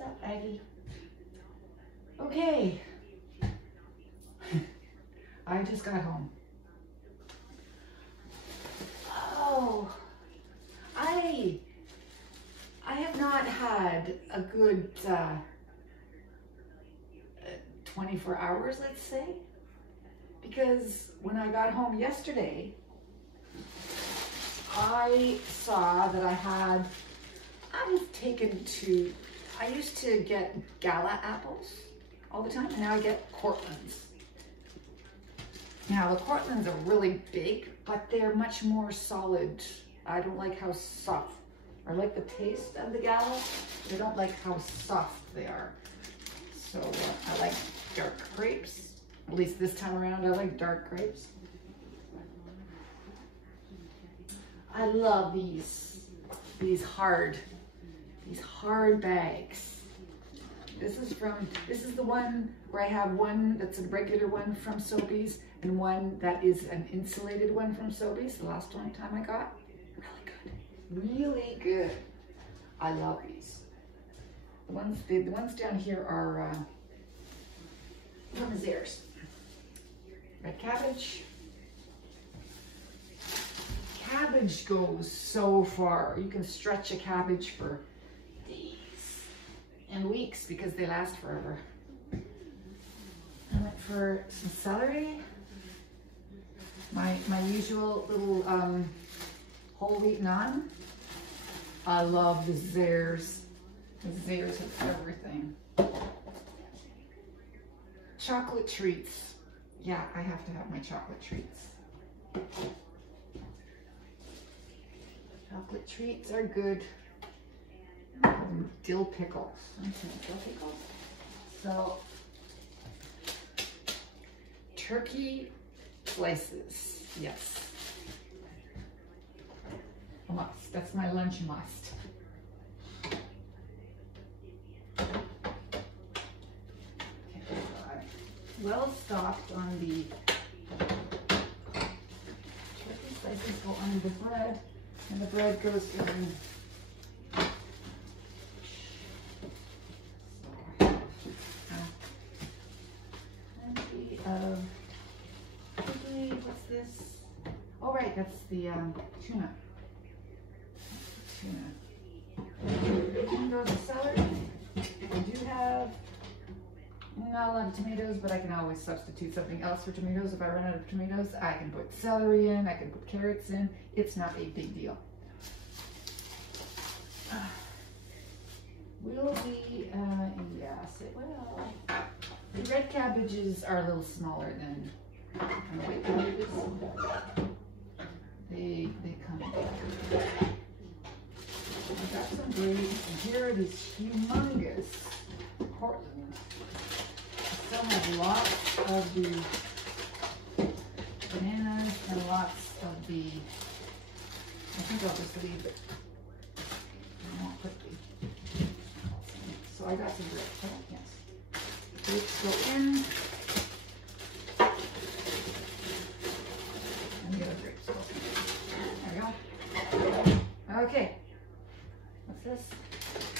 What's up, Aggie? Okay. I just got home. Oh, I have not had a good 24 hours, let's say, because when I got home yesterday, I saw that I used to get Gala apples all the time, and now I get Cortlands. Now the Cortlands are really big, but they're much more solid. I don't like how soft. I like the taste of the Gala. I don't like how soft they are. So I like dark grapes. At least this time around, I like dark grapes. I love these hard bags. This is the one where I have one that's a regular one from Sobeys and one that is an insulated one from Sobeys. The last time I got, really good. I love these. The ones down here are from Zehrs. Red cabbage. Cabbage goes so far. You can stretch a cabbage for days and weeks because they last forever. I went for some celery. My usual little whole wheat naan. I love the Zehrs. The Zehrs have everything. Chocolate treats. Yeah, I have to have my chocolate treats. Chocolate treats are good. Dill pickles. Dill pickles. So, turkey slices. Yes. A must. That's my lunch must. Okay, so I'm well stocked on the turkey slices. Go on the bread. And the bread goes in. Plenty of, what's this? Oh, right, that's the tuna. And goes the celery. I do have not a lot of tomatoes, but I can always substitute something else for tomatoes. If I run out of tomatoes, I can put celery in, I can put carrots in. It's not a big deal. Will be, yes, it will. The red cabbages are a little smaller than the white cabbages. They come bigger. I got some grapes, and here are these humongous Cortlands. Still have lots of the bananas and lots of the, I think I'll just leave it. I won't put the, so I got some grapes, oh, yes. Grapes go in. And the other grapes go in. There we go. Okay. What's this?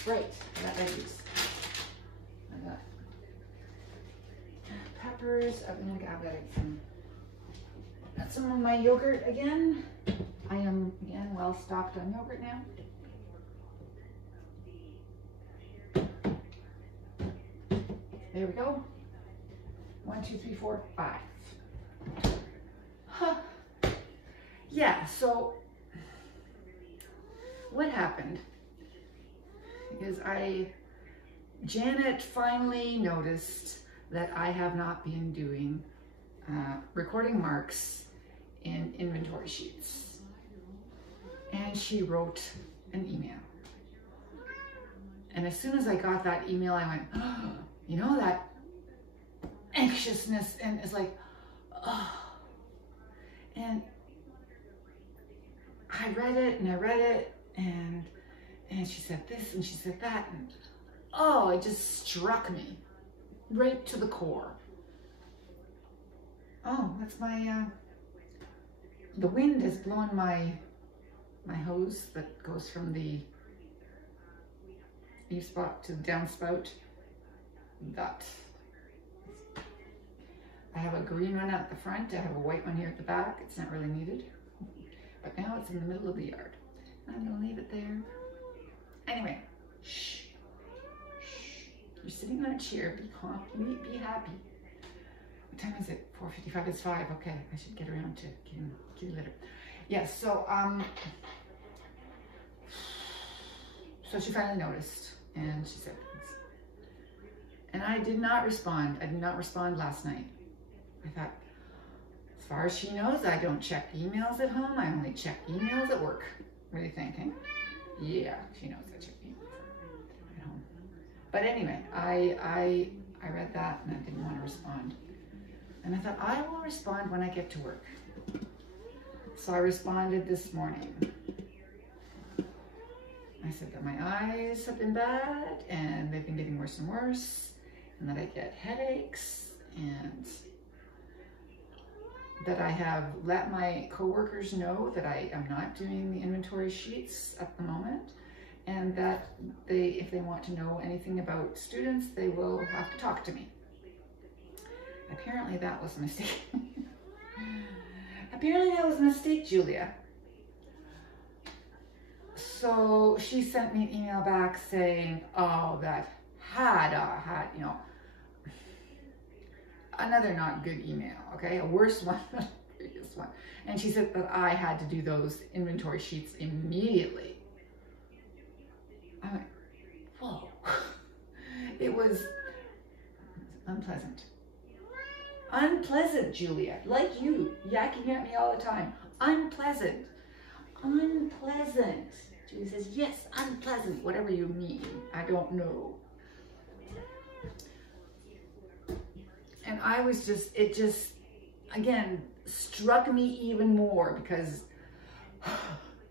Right, I got veggies. I got peppers. I've got some of my yogurt again. I am again well stocked on yogurt now. There we go. 1, 2, 3, 4, 5. Huh. Yeah, so what happened is Janet finally noticed that I have not been doing recording marks in inventory sheets. And she wrote an email. And as soon as I got that email, I went, oh, you know, that anxiousness, and it's like, oh. And I read it, and she said this, and she said that, and oh, it just struck me right to the core. Oh, that's my, the wind has blown my hose that goes from the eave spot to the downspout. That. I have a green one at the front. I have a white one here at the back. It's not really needed. But now it's in the middle of the yard. I'm gonna leave it there. Anyway, shh. Shh. You're sitting on a chair. Be calm. Be happy. What time is it? 4:55. It's 5. Okay, I should get around to getting kitty litter. Yes. So she finally noticed, and she said thanks. And I did not respond. I did not respond last night. I thought, as far as she knows, I don't check emails at home. I only check emails at work. What are you thinking? Yeah, she knows I check emails at home. But anyway, I read that and I didn't want to respond. And I thought, I will respond when I get to work. So I responded this morning. I said that my eyes have been bad and they've been getting worse and worse, and that I get headaches, and that I have let my coworkers know that I am not doing the inventory sheets at the moment, and that if they want to know anything about students, they will have to talk to me. Apparently that was a mistake. Apparently that was a mistake, Julia. So she sent me an email back saying, oh, that had, you know, another not good email, okay? A worse one than the previous one. And she said that I had to do those inventory sheets immediately. I went, whoa. It was unpleasant. Unpleasant, Julia. Like you, yakking at me all the time. Unpleasant. Unpleasant. Julia says, yes, unpleasant, whatever you mean. I don't know. And I was just, it just, again, struck me even more because,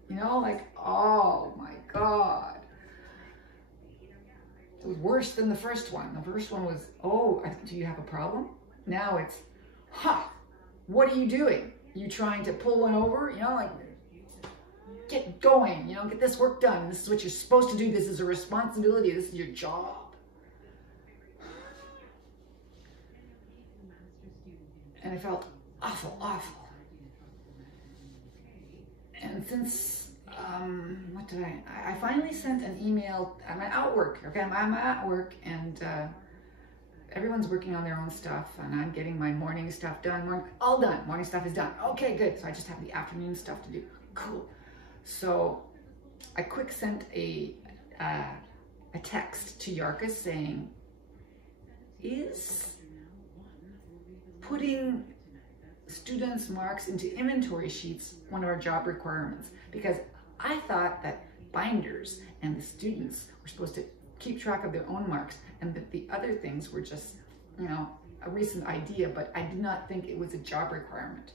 you know, like, oh my God. It was worse than the first one. The first one was, oh, do you have a problem? Now it's, what are you doing? You trying to pull one over? You know, like, get going, you know, get this work done. This is what you're supposed to do. This is a responsibility. This is your job. And I felt awful, awful. And since, what did I finally sent an email. I'm at work, okay? I'm at work, and everyone's working on their own stuff, and I'm getting my morning stuff done. All done. Morning stuff is done. Okay, good. So I just have the afternoon stuff to do. Cool. So I quick sent a text to Yarka saying, is putting students' marks into inventory sheets one of our job requirements? Because I thought that binders and the students were supposed to keep track of their own marks, and that the other things were just, you know, a recent idea, but I did not think it was a job requirement.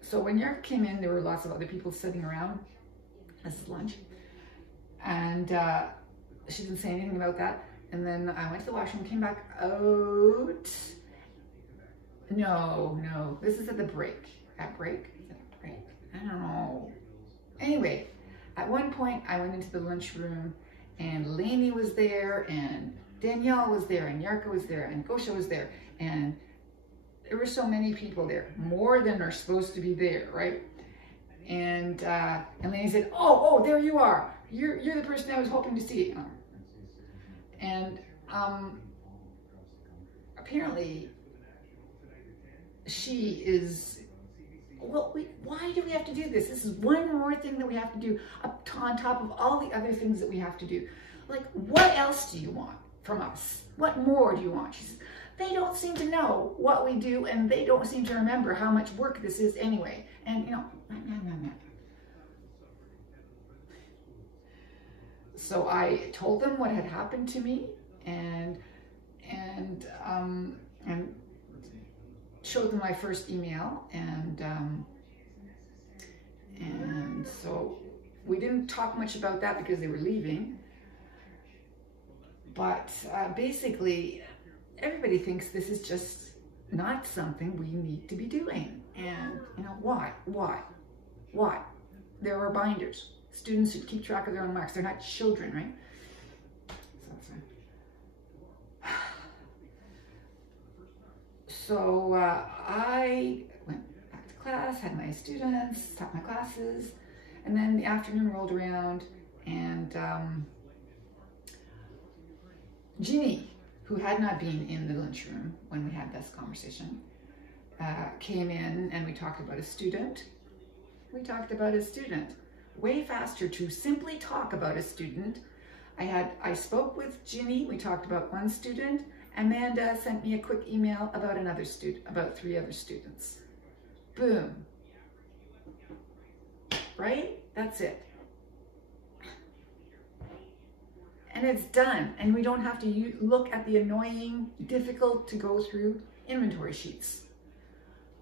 So when Yark came in, there were lots of other people sitting around. This is lunch. And she didn't say anything about that. And then I went to the washroom, came back out. No, this is at the break. At break? Is it a break? I don't know. Anyway, at one point I went into the lunchroom and Lainey was there, and Danielle was there, and Yarka was there, and Gosha was there, and there were so many people there, more than are supposed to be there, right? And Lainey said, "Oh, there you are. You're the person I was hoping to see." And apparently, she is. Well, why do we have to do this? This is one more thing that we have to do on top of all the other things that we have to do. Like, what else do you want from us? What more do you want? She says, they don't seem to know what we do, and they don't seem to remember how much work this is anyway. And, you know, So I told them what had happened to me, and showed them my first email, and so we didn't talk much about that because they were leaving. But basically, everybody thinks this is just not something we need to be doing. And, you know, why? There are binders. students should keep track of their own marks. They're not children, right? So that's fine. So I went back to class, had my students, taught my classes, and then the afternoon rolled around, and Ginny, who had not been in the lunchroom when we had this conversation, came in, and we talked about a student. Way faster to simply talk about a student. I spoke with Ginny, we talked about one student. Amanda sent me a quick email about another student, about 3 other students. Boom. Right? That's it. And it's done. And we don't have to look at the annoying, difficult to go through inventory sheets.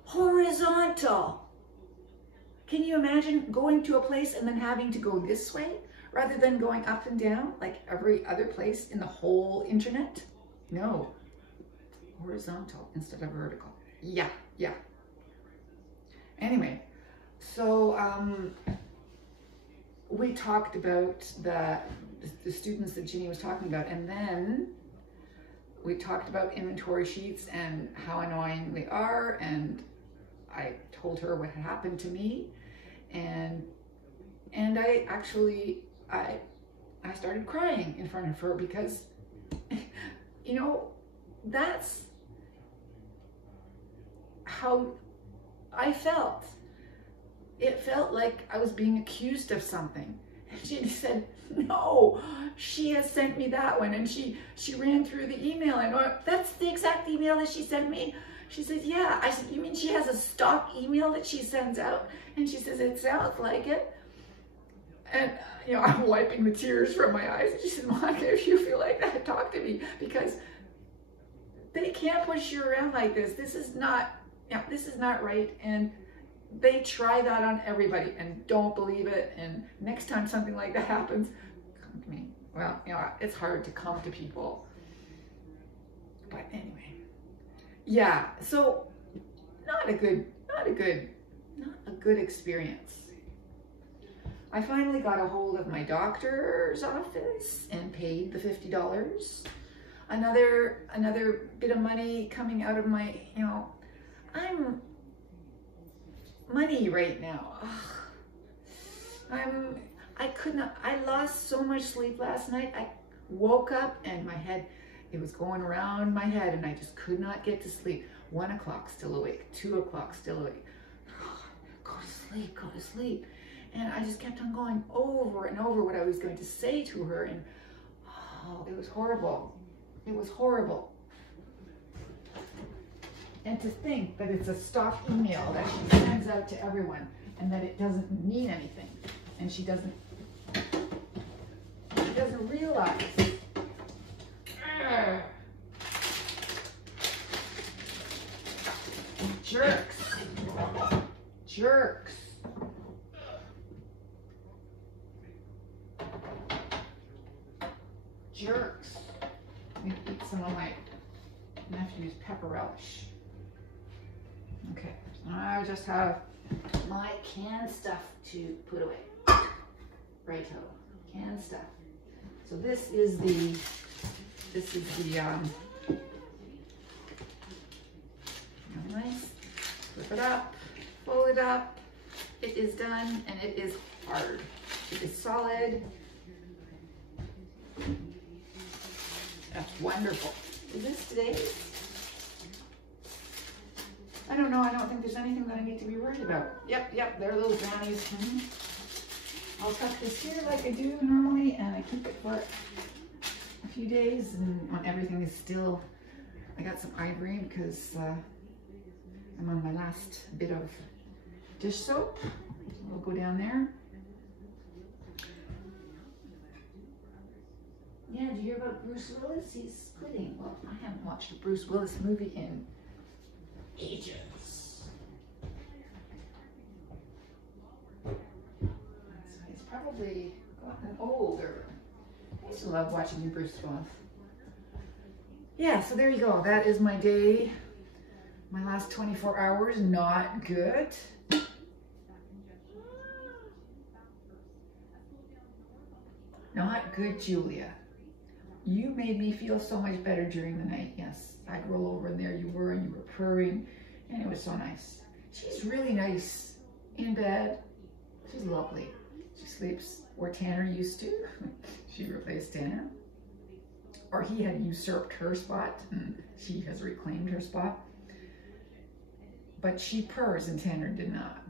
Horizontal. Can you imagine going to a place and then having to go this way rather than going up and down like every other place in the whole internet? No. Horizontal instead of vertical. Yeah. Anyway, so we talked about the students that Ginny was talking about, and then we talked about inventory sheets and how annoying they are, and I told her what had happened to me, and I actually I started crying in front of her because, you know, that's how I felt. It felt like I was being accused of something. And she said, no, she has sent me that one. And she ran through the email, and that's the exact email that she sent me. She says, yeah. I said, you mean she has a stock email that she sends out? And she says, it sounds like it. And, you know, I'm wiping the tears from my eyes. And she said, Monica, if you feel like that, talk to me, because they can't push you around like this. This is not right. And they try that on everybody, and don't believe it. And next time something like that happens, come to me. Well, you know, it's hard to come to people. But anyway, yeah. So not a good experience. I finally got a hold of my doctor's office and paid the $50. Another bit of money coming out of my, you know, I'm money right now. I lost so much sleep last night. I woke up and my head, it was going around my head, and I just could not get to sleep. 1 o'clock, still awake. 2 o'clock, still awake. Go to sleep. And I just kept on going over and over what I was going to say to her, and oh, it was horrible. It was horrible. And to think that it's a stock email that she sends out to everyone, and that it doesn't mean anything, and she doesn't realize. Jerks. Let me eat some of my nephew's pepper relish. Okay, so I just have my canned stuff to put away. Righto, canned stuff. So this is the nice. Flip it up, fold it up. It is done, and it is hard. It is solid. That's wonderful. Is this today's? I don't know. I don't think there's anything that I need to be worried about. Yep, they're little brownies. I'll tuck this here like I do normally, and I keep it for a few days, and when everything is still, I got some ivory because I'm on my last bit of dish soap. We'll go down there. Yeah, did you hear about Bruce Willis? He's quitting. Well, I haven't watched a Bruce Willis movie in ages. He's probably gotten older. I used to love watching Bruce Willis. Yeah, so there you go. That is my day. My last 24 hours, not good. Not good, Julia. You made me feel so much better during the night. Yes, I'd roll over and there you were, and you were purring, and it was so nice. She's really nice in bed. She's lovely. She sleeps where Tanner used to. She replaced Tanner. Or he had usurped her spot, and she has reclaimed her spot. But she purrs and Tanner did not.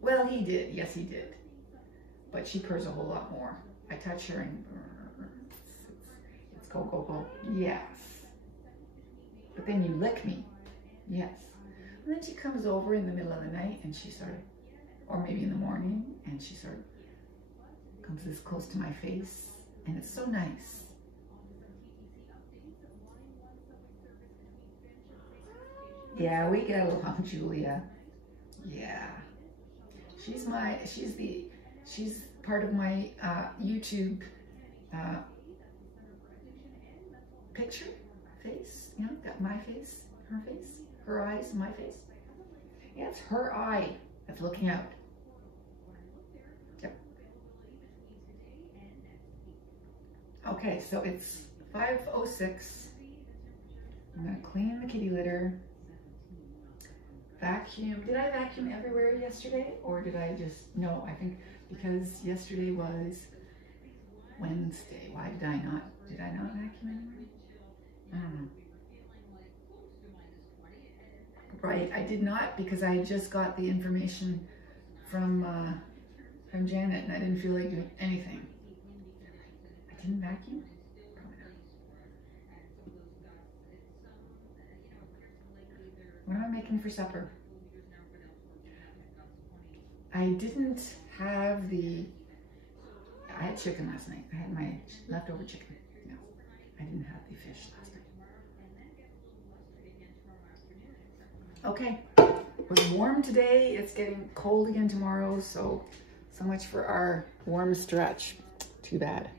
Well, he did. Yes, he did. But she purrs a whole lot more. I touch her and it's go, go, go. Yes. But then you lick me. Yes. And then she comes over in the middle of the night and she sort of, or maybe in the morning, and she sort of comes this close to my face. And it's so nice. Yeah, we get along, Julia. Yeah. She's part of my YouTube picture, face, you know, got my face, her eyes, my face. Yeah, it's her eye that's looking out. Yep. Okay, so it's 5:06. I'm gonna clean the kitty litter. Vacuum. Did I vacuum everywhere yesterday, or did I just, no, I think because yesterday was Wednesday. Why did I not vacuum anywhere? I don't know. Right, I did not, because I just got the information from Janet and I didn't feel like doing anything. I didn't vacuum? What am I making for supper? I didn't have I had chicken last night. I had my leftover chicken. No, I didn't have the fish last night. Okay, it was warm today. It's getting cold again tomorrow, so much for our warm stretch. Too bad.